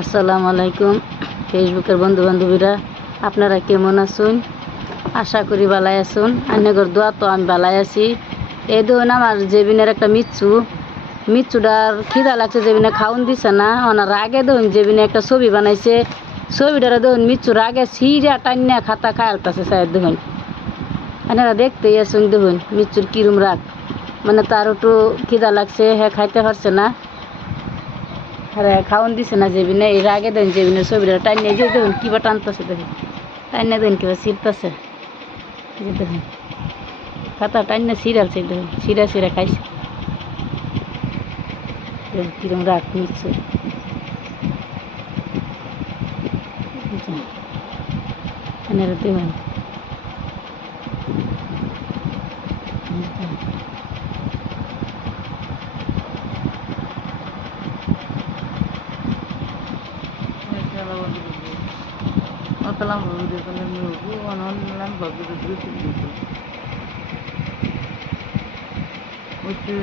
আসসালামু আলাইকুম ফেসবুকের বন্ধু বান্ধবীরা, আপনারা কেমন আছেন? আশা করি ভালাই আছেন। আপনাদের দোয়া তো আমি ভালাই আছি। এই ধরুন আমার জেবিনের একটা মিচ্ছুটার খিদা লাগছে, জেবিনে খাওন দিছে না। ওনার রাগে ধরুন জেবিনে একটা ছবি বানাইছে, ছবিটারে ধরুন মিচ্ছু রাগে সিরা টান্না খাতা খায়ালতাছে সাহেব। দেখুন আপনারা দেখতেই আছেন, দেখুন মিচ্ছুর কিরম রাগ, মানে তার একটু খিদা লাগছে, হ্যাঁ খাইতে পারছে না, আরে খাওয়ান দিছে না জেবিনে। এর আগে দেন জেবিনের ছবিটা টাইনে যে দেখুন কিবা টানতেছে, দেখুন টাইনে দেখুন কিবা ছিঁড়তেছে, যে দেখুন খাতা টাইনে ছিঁড়ালছে, দেখুন ছিঁড়া ছিঁড়া খাইছে। দেখুন কিরম রাগ নিচ্ছে, দেখুন Matalam video kan nunggu, online bagus itu. Oke.